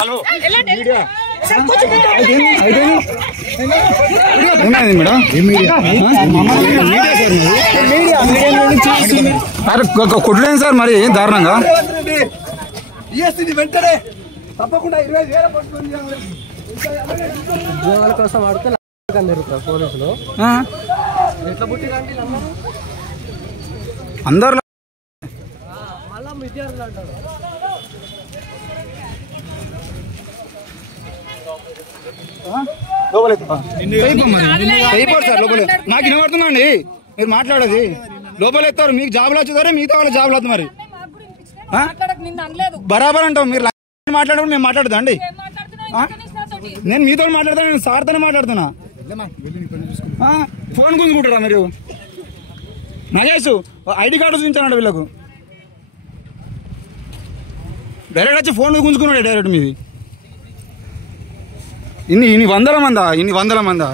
Hello ఏమైంది madam? కొట్టలేదు sir మరి దారుణంగా. వెంటనే తప్పకుండా 20,000 ఉద్యోగాల కోసం ఆడితే జరుగుతారు పోలీసులు. ఎట్లా పుట్టిరండి అందరు మళ్ళా విద్యార్థులు అంటారు. సార్ లోపల నాకు వినబడుతున్నా అండి మీరు మాట్లాడేది. లోపల ఎత్తారు మీకు జాబులు వచ్చేదారే మిగతా వాళ్ళ జాబులు అవుతుంది. మరి బరాబర్ అంటాం. మీరు మాట్లాడప్పుడు మేము మాట్లాడదా అండి? నేను మీతో మాట్లాడతాను, నేను సార్తోనే మాట్లాడుతున్నా. ఫోన్ గుంజుకుంటారా మీరు? నగేష్ ఐడి కార్డు చూపించాడు వీళ్ళకు. డైరెక్ట్ వచ్చి ఫోన్ గుంజుకున్నాడు డైరెక్ట్ మీది. ఇన్ని వందల మందా?